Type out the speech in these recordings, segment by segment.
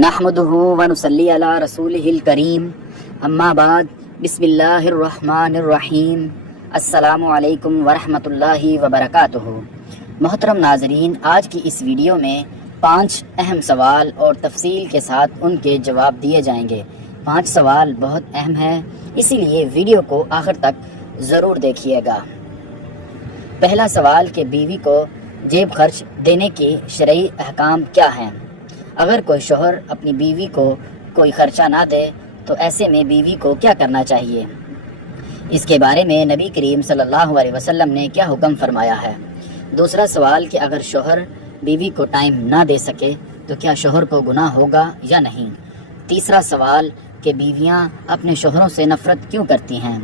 نحمدہ ونصلی علی رسولہ الکریم اما بعد بسم اللہ الرحمن الرحیم السلام علیکم ورحمۃ اللہ وبرکاتہ۔ محترم ناظرین، آج کی اس ویڈیو میں 5 اہم سوال اور تفصیل کے ساتھ ان کے جواب دیے جائیں گے۔ 5 سوال بہت اہم ہیں، اسی لیے ویڈیو کو آخر تک ضرور دیکھیے گا۔ پہلا سوال کہ بیوی کو جیب خرچ دینے کی شرعی احکام کیا ہیں؟ اگر کوئی شوہر اپنی بیوی کو کوئی خرچہ نہ دے تو ایسے میں بیوی کو کیا کرنا چاہیے؟ اس کے بارے میں نبی کریم صلی اللہ علیہ وسلم نے کیا حکم فرمایا ہے؟ دوسرا سوال کہ اگر شوہر بیوی کو ٹائم نہ دے سکے تو کیا شوہر کو گناہ ہوگا یا نہیں؟ تیسرا سوال کہ بیویاں اپنے شوہروں سے نفرت کیوں کرتی ہیں؟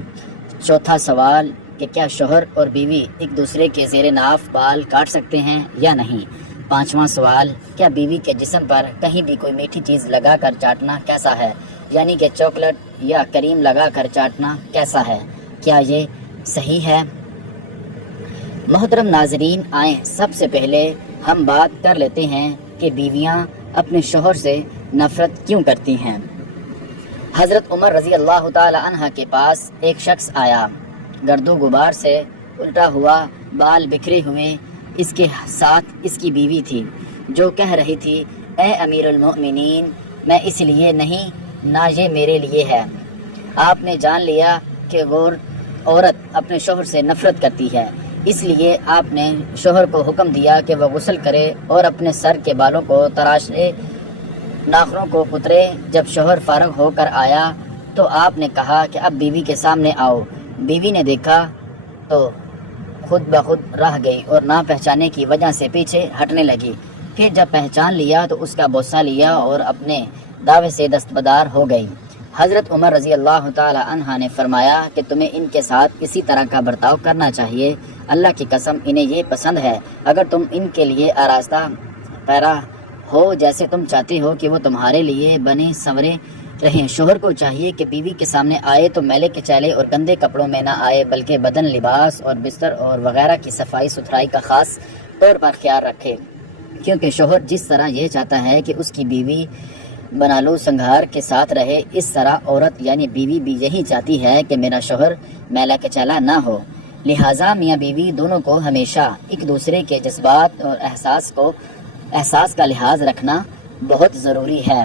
چوتھا سوال کہ کیا شوہر اور بیوی ایک دوسرے کے زیر ناف بال کاٹ سکتے ہیں یا نہیں؟ پانچواں سوال کیا بیوی کے جسم پر کہیں بھی کوئی میٹھی چیز لگا کر چاٹنا کیسا ہے؟ یعنی کہ چاکلیٹ یا کریم لگا کر چاٹنا کیسا ہے؟ کیا یہ صحیح ہے؟ محترم ناظرین، آئیں سب سے پہلے ہم بات کر لیتے ہیں کہ بیویاں اپنے شوہر سے نفرت کیوں کرتی ہیں۔ حضرت عمر رضی اللہ تعالی عنہ کے پاس ایک شخص آیا، گرد و غبار سے الٹا ہوا، بال بکھرے ہوئے، اس کے ساتھ اس کی بیوی تھی جو کہہ رہی تھی، اے امیر المؤمنین، میں اس لیے نہیں، نہ یہ میرے لیے ہے۔ آپ نے جان لیا کہ وہ عورت اپنے شوہر سے نفرت کرتی ہے، اس لیے آپ نے شوہر کو حکم دیا کہ وہ غسل کرے اور اپنے سر کے بالوں کو تراشے، ناخنوں کو کترے۔ جب شوہر فارغ ہو کر آیا تو آپ نے کہا کہ اب بیوی کے سامنے آؤ۔ بیوی نے دیکھا تو خود بخود رہ گئی اور نہ پہچانے کی وجہ سے پیچھے ہٹنے لگی۔ پھر جب پہچان لیا تو اس کا بوسہ لیا اور اپنے دعوے سے دستبردار ہو گئی۔ حضرت عمر رضی اللہ تعالی عنہ نے فرمایا کہ تمہیں ان کے ساتھ اسی طرح کا برتاؤ کرنا چاہیے، اللہ کی قسم انہیں یہ پسند ہے۔ اگر تم ان کے لیے آراستہ پیرا ہو، جیسے تم چاہتے ہو کہ وہ تمہارے لیے بنے سنورے رہیں۔ شوہر کو چاہیے کہ بیوی کے سامنے آئے تو میلے کے چیلے اور گندے کپڑوں میں نہ آئے، بلکہ بدن، لباس اور بستر اور وغیرہ کی صفائی ستھرائی کا خاص طور پر خیال رکھے، کیونکہ شوہر جس طرح یہ چاہتا ہے کہ اس کی بیوی بنالو سنگھار کے ساتھ رہے، اس طرح عورت یعنی بیوی بھی یہی چاہتی ہے کہ میرا شوہر میلا کے چیلا نہ ہو۔ لہٰذا میاں بیوی دونوں کو ہمیشہ ایک دوسرے کے جذبات اور احساس کا لحاظ رکھنا بہت ضروری ہے۔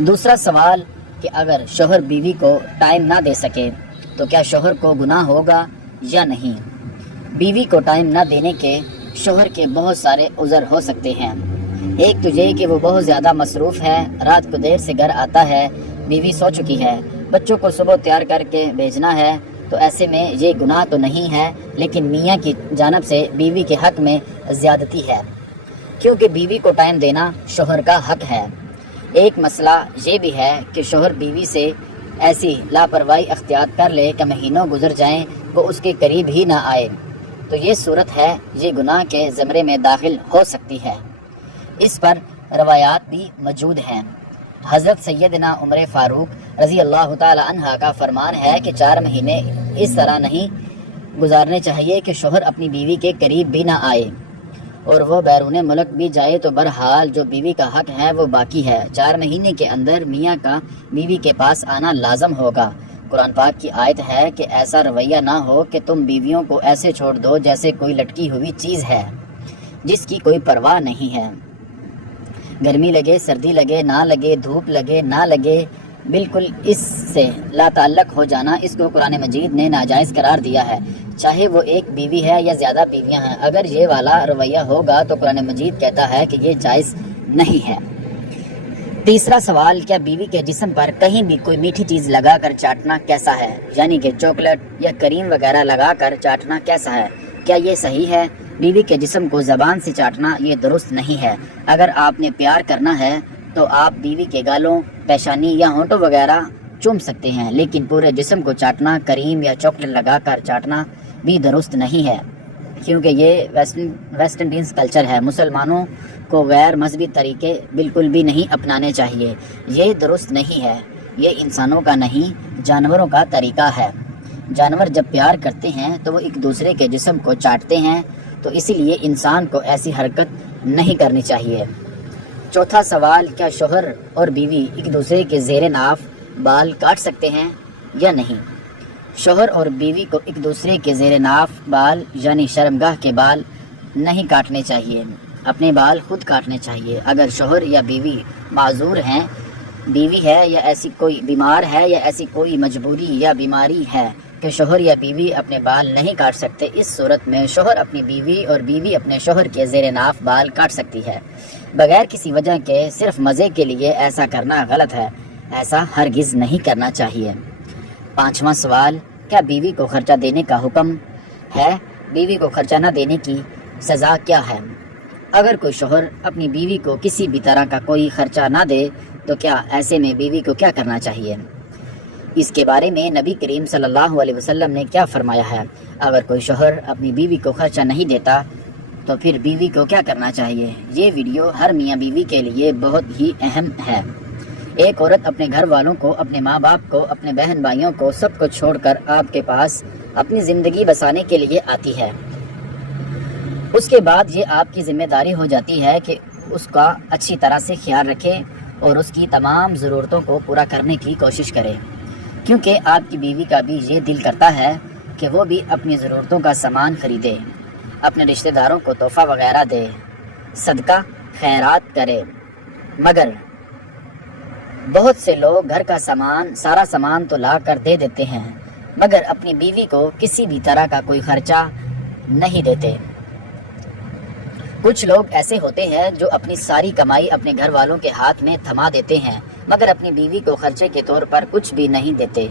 دوسرا سوال کہ اگر شوہر بیوی کو ٹائم نہ دے سکے تو کیا شوہر کو گناہ ہوگا یا نہیں؟ بیوی کو ٹائم نہ دینے کے شوہر کے بہت سارے عذر ہو سکتے ہیں۔ ایک تو یہ کہ وہ بہت زیادہ مصروف ہے، رات کو دیر سے گھر آتا ہے، بیوی سو چکی ہے، بچوں کو صبح تیار کر کے بھیجنا ہے، تو ایسے میں یہ گناہ تو نہیں ہے، لیکن میاں کی جانب سے بیوی کے حق میں زیادتی ہے، کیونکہ بیوی کو ٹائم دینا شوہر کا حق ہے۔ ایک مسئلہ یہ بھی ہے کہ شوہر بیوی سے ایسی لاپرواہی اختیار کر لے کہ مہینوں گزر جائیں وہ اس کے قریب ہی نہ آئے، تو یہ صورت ہے، یہ گناہ کے زمرے میں داخل ہو سکتی ہے۔ اس پر روایات بھی موجود ہیں۔ حضرت سیدنا عمر فاروق رضی اللہ تعالی عنہ کا فرمان ہے کہ 4 مہینے اس طرح نہیں گزارنے چاہیے کہ شوہر اپنی بیوی کے قریب بھی نہ آئے، اور وہ بیرون ملک بھی جائے تو بہرحال جو بیوی کا حق ہے وہ باقی ہے۔ 4 مہینے کے اندر میاں کا بیوی کے پاس آنا لازم ہوگا۔ قرآن پاک کی آیت ہے کہ ایسا رویہ نہ ہو کہ تم بیویوں کو ایسے چھوڑ دو جیسے کوئی لٹکی ہوئی چیز ہے جس کی کوئی پرواہ نہیں ہے۔ گرمی لگے، سردی لگے نہ لگے، دھوپ لگے نہ لگے، بالکل اس سے لا تعلق ہو جانا، اس کو قرآن مجید نے ناجائز قرار دیا ہے، چاہے وہ ایک بیوی ہے یا زیادہ بیویاں ہیں۔ اگر یہ والا رویہ ہوگا تو قرآن مجید کہتا ہے کہ یہ جائز نہیں ہے۔ تیسرا سوال، کیا بیوی کے جسم پر کہیں بھی کوئی میٹھی چیز لگا کر چاٹنا کیسا ہے؟ یعنی کہ چاکلیٹ یا کریم وغیرہ لگا کر چاٹنا کیسا ہے؟ کیا یہ صحیح ہے؟ بیوی کے جسم کو زبان سے چاٹنا یہ درست نہیں ہے۔ اگر آپ نے پیار کرنا ہے تو آپ بیوی کے گالوں، پیشانی یا ہونٹوں وغیرہ چوم سکتے ہیں، لیکن پورے جسم کو چاٹنا، کریم یا چاکلیٹ لگا کر چاٹنا بھی درست نہیں ہے، کیونکہ یہ ویسٹ انڈیز کلچر ہے۔ مسلمانوں کو غیر مذہبی طریقے بالکل بھی نہیں اپنانے چاہیے، یہ درست نہیں ہے، یہ انسانوں کا نہیں جانوروں کا طریقہ ہے۔ جانور جب پیار کرتے ہیں تو وہ ایک دوسرے کے جسم کو چاٹتے ہیں، تو اسی لیے انسان کو ایسی حرکت نہیں کرنی چاہیے۔ چوتھا سوال، کیا شوہر اور بیوی ایک دوسرے کے زیر ناف بال کاٹ سکتے ہیں یا نہیں؟ شوہر اور بیوی کو ایک دوسرے کے زیر ناف بال یعنی شرمگاہ کے بال نہیں کاٹنے چاہیے، اپنے بال خود کاٹنے چاہیے۔ اگر شوہر یا بیوی معذور ہیں، بیوی ہے یا ایسی کوئی بیمار ہے یا ایسی کوئی مجبوری یا بیماری ہے کہ شوہر یا بیوی اپنے بال نہیں کاٹ سکتے، اس صورت میں شوہر اپنی بیوی اور بیوی اپنے شوہر کے زیر ناف بال کاٹ سکتی ہے بغیر کسی وجہ کے، صرف مزے کے لیے۔ ایسا کرنا غلط ہے، ایسا ہرگز نہیں کرنا چاہیے۔ پانچواں سوال، کیا بیوی کو خرچہ دینے کا حکم ہے؟ بیوی کو خرچہ نہ دینے کی سزا کیا ہے؟ اگر کوئی شوہر اپنی بیوی کو کسی بھی طرح کا کوئی خرچہ نہ دے تو کیا ایسے میں بیوی کو کیا کرنا چاہیے؟ اس کے بارے میں نبی کریم صلی اللہ علیہ وسلم نے کیا فرمایا ہے؟ اگر کوئی شوہر اپنی بیوی کو خرچہ نہیں دیتا تو پھر بیوی کو کیا کرنا چاہیے؟ یہ ویڈیو ہر میاں بیوی کے لیے بہت ہی اہم ہے۔ ایک عورت اپنے گھر والوں کو، اپنے ماں باپ کو، اپنے بہن بھائیوں کو، سب کو چھوڑ کر آپ کے پاس اپنی زندگی بسانے کے لیے آتی ہے۔ اس کے بعد یہ آپ کی ذمہ داری ہو جاتی ہے کہ اس کا اچھی طرح سے خیال رکھے اور اس کی تمام ضرورتوں کو پورا کرنے کی کوشش کرے، کیونکہ آپ کی بیوی کا بھی یہ دل کرتا ہے کہ وہ بھی اپنی ضرورتوں کا سامان خریدے، اپنے رشتہ داروں کو تحفہ وغیرہ دے، صدقہ خیرات کرے۔ مگر بہت سے لوگ گھر کا سارا سامان تو لا کر دے دیتے ہیں، مگر اپنی بیوی کو کسی بھی طرح کا کوئی خرچہ نہیں دیتے۔ کچھ لوگ ایسے ہوتے ہیں جو اپنی ساری کمائی اپنے گھر والوں کے ہاتھ میں تھما دیتے ہیں، مگر اپنی بیوی کو خرچے کے طور پر کچھ بھی نہیں دیتے۔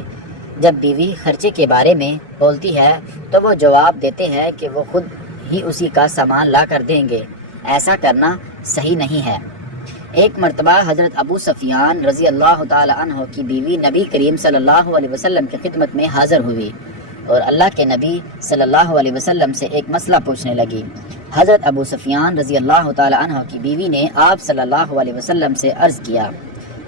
جب بیوی خرچے کے بارے میں بولتی ہے تو وہ جواب دیتے ہیں کہ وہ خود ہی اسی کا سامان لا کر دیں گے۔ ایسا کرنا صحیح نہیں ہے۔ ایک مرتبہ حضرت ابو سفیان رضی اللہ تعالی عنہ کی بیوی نبی کریم صلی اللہ علیہ وسلم کی خدمت میں حاضر ہوئی اور اللہ کے نبی صلی اللہ علیہ وسلم سے ایک مسئلہ پوچھنے لگی۔ حضرت ابو سفیان رضی اللہ تعالی عنہ کی بیوی نے آپ صلی اللہ علیہ وسلم سے عرض کیا،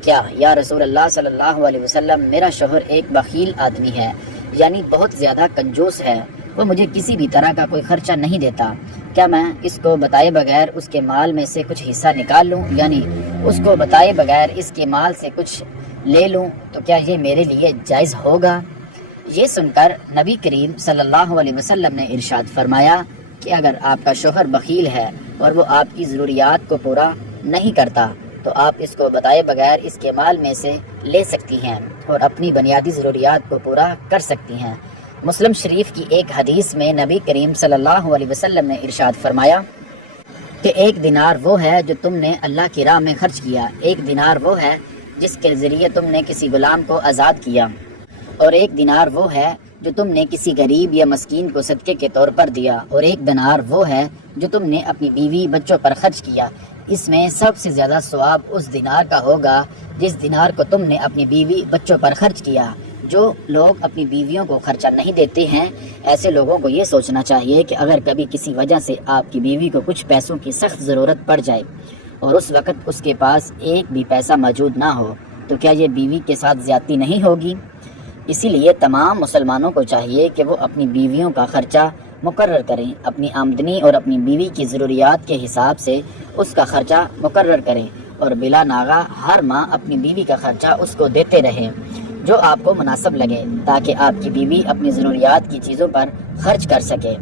کیا یا رسول اللہ صلی اللہ علیہ وسلم، میرا شوہر ایک بخیل آدمی ہے، یعنی بہت زیادہ کنجوس ہے، وہ مجھے کسی بھی طرح کا کوئی خرچہ نہیں دیتا، کیا میں اس کو بتائے بغیر اس کے مال میں سے کچھ حصہ نکال لوں، یعنی اس کو بتائے بغیر اس کے مال سے کچھ لے لوں تو کیا یہ میرے لیے جائز ہوگا؟ یہ سن کر نبی کریم صلی اللہ علیہ وسلم نے ارشاد فرمایا کہ اگر آپ کا شوہر بخیل ہے اور وہ آپ کی ضروریات کو پورا نہیں کرتا تو آپ اس کو بتائے بغیر اس کے مال میں سے لے سکتی ہیں اور اپنی بنیادی ضروریات کو پورا کر سکتی ہیں۔ مسلم شریف کی ایک حدیث میں نبی کریم صلی اللہ علیہ وسلم نے ارشاد فرمایا کہ ایک دینار وہ ہے جو تم نے اللہ کی راہ میں خرچ کیا، ایک دینار وہ ہے جس کے ذریعے تم نے کسی غلام کو آزاد کیا، اور ایک دینار وہ ہے جو تم نے کسی غریب یا مسکین کو صدقے کے طور پر دیا، اور ایک دینار وہ ہے جو تم نے اپنی بیوی بچوں پر خرچ کیا۔ اس میں سب سے زیادہ ثواب اس دینار کا ہوگا جس دینار کو تم نے اپنی بیوی بچوں پر خرچ کیا۔ جو لوگ اپنی بیویوں کو خرچہ نہیں دیتے ہیں، ایسے لوگوں کو یہ سوچنا چاہیے کہ اگر کبھی کسی وجہ سے آپ کی بیوی کو کچھ پیسوں کی سخت ضرورت پڑ جائے اور اس وقت اس کے پاس ایک بھی پیسہ موجود نہ ہو تو کیا یہ بیوی کے ساتھ زیادتی نہیں ہوگی؟ اسی لیے تمام مسلمانوں کو چاہیے کہ وہ اپنی بیویوں کا خرچہ مقرر کریں، اپنی آمدنی اور اپنی بیوی کی ضروریات کے حساب سے اس کا خرچہ مقرر کریں اور بلا ناغہ ہر ماہ اپنی بیوی کا خرچہ اس کو دیتے رہیں جو آپ کو مناسب لگے، تاکہ آپ کی بیوی اپنی ضروریات کی چیزوں پر خرچ کر سکے۔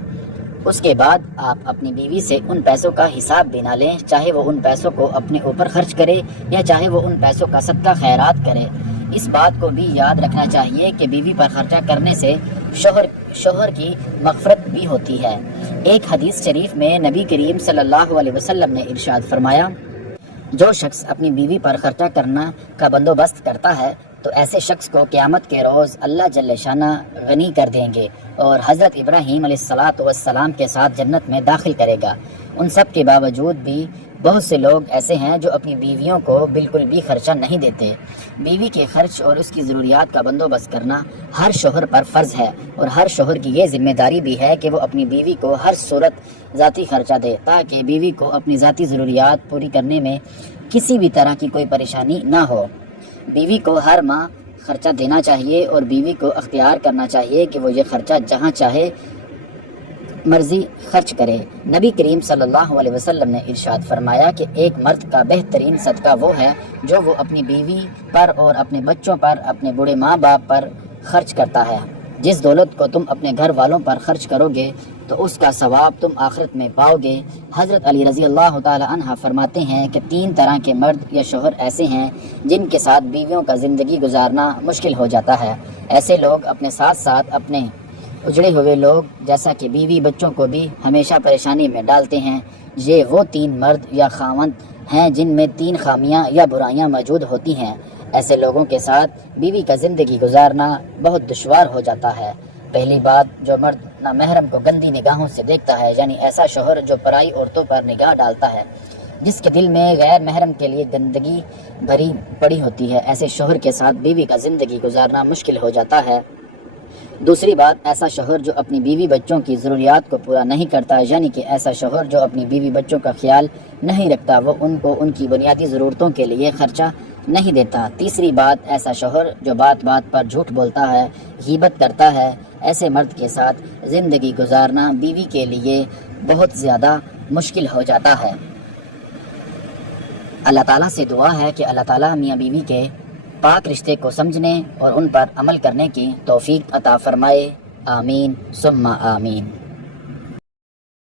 اس کے بعد آپ اپنی بیوی سے ان پیسوں کا حساب بھی نہ لیں، چاہے وہ ان پیسوں کو اپنے اوپر خرچ کرے یا چاہے وہ ان پیسوں کا صدقہ خیرات کرے۔ اس بات کو بھی یاد رکھنا چاہیے کہ بیوی پر خرچہ کرنے سے شوہر کی مغفرت بھی ہوتی ہے۔ ایک حدیث شریف میں نبی کریم صلی اللہ علیہ وسلم نے ارشاد فرمایا، جو شخص اپنی بیوی پر خرچہ کرنا کا بندوبست کرتا ہے تو ایسے شخص کو قیامت کے روز اللہ جل شانہ غنی کر دیں گے اور حضرت ابراہیم علیہ السلام کے ساتھ جنت میں داخل کرے گا۔ ان سب کے باوجود بھی بہت سے لوگ ایسے ہیں جو اپنی بیویوں کو بالکل بھی خرچہ نہیں دیتے۔ بیوی کے خرچ اور اس کی ضروریات کا بندوبست کرنا ہر شوہر پر فرض ہے، اور ہر شوہر کی یہ ذمہ داری بھی ہے کہ وہ اپنی بیوی کو ہر صورت ذاتی خرچہ دے، تاکہ بیوی کو اپنی ذاتی ضروریات پوری کرنے میں کسی بھی طرح کی کوئی پریشانی نہ ہو۔ بیوی کو ہر ماہ خرچہ دینا چاہیے اور بیوی کو اختیار کرنا چاہیے کہ وہ یہ خرچہ جہاں چاہے مرضی خرچ کرے۔ نبی کریم صلی اللہ علیہ وسلم نے ارشاد فرمایا کہ ایک مرد کا بہترین صدقہ وہ ہے جو وہ اپنی بیوی پر اور اپنے بچوں پر، اپنے بوڑھے ماں باپ پر خرچ کرتا ہے۔ جس دولت کو تم اپنے گھر والوں پر خرچ کرو گے تو اس کا ثواب تم آخرت میں پاؤ گے۔ حضرت علی رضی اللہ تعالی عنہ فرماتے ہیں کہ 3 طرح کے مرد یا شوہر ایسے ہیں جن کے ساتھ بیویوں کا زندگی گزارنا مشکل ہو جاتا ہے۔ ایسے لوگ اپنے ساتھ ساتھ اپنے اجڑے ہوئے لوگ جیسا کہ بیوی بچوں کو بھی ہمیشہ پریشانی میں ڈالتے ہیں۔ یہ وہ 3 مرد یا خاوند ہیں جن میں 3 خامیاں یا برائیاں موجود ہوتی ہیں۔ ایسے لوگوں کے ساتھ بیوی کا زندگی گزارنا بہت دشوار ہو جاتا ہے۔ پہلی بات، جو مرد نامحرم کو گندی نگاہوں سے دیکھتا ہے، یعنی ایسا شوہر جو پرائی عورتوں پر نگاہ ڈالتا ہے، جس کے دل میں غیر محرم کے لیے گندگی بھری پڑی ہوتی ہے، ایسے شوہر کے ساتھ بیوی کا زندگی گزارنا مشکل ہو جاتا ہے۔ دوسری بات، ایسا شوہر جو اپنی بیوی بچوں کی ضروریات کو پورا نہیں کرتا، یعنی کہ ایسا شوہر جو اپنی بیوی بچوں کا خیال نہیں رکھتا، وہ ان کو ان کی بنیادی ضرورتوں کے لیے خرچہ نہیں دیتا۔ تیسری بات، ایسا شوہر جو بات بات پر جھوٹ بولتا ہے، غیبت کرتا ہے، ایسے مرد کے ساتھ زندگی گزارنا بیوی کے لیے بہت زیادہ مشکل ہو جاتا ہے۔ اللہ تعالیٰ سے دعا ہے کہ اللہ تعالیٰ میاں بیوی کے پاک رشتے کو سمجھنے اور ان پر عمل کرنے کی توفیق عطا فرمائے۔ آمین ثم آمین۔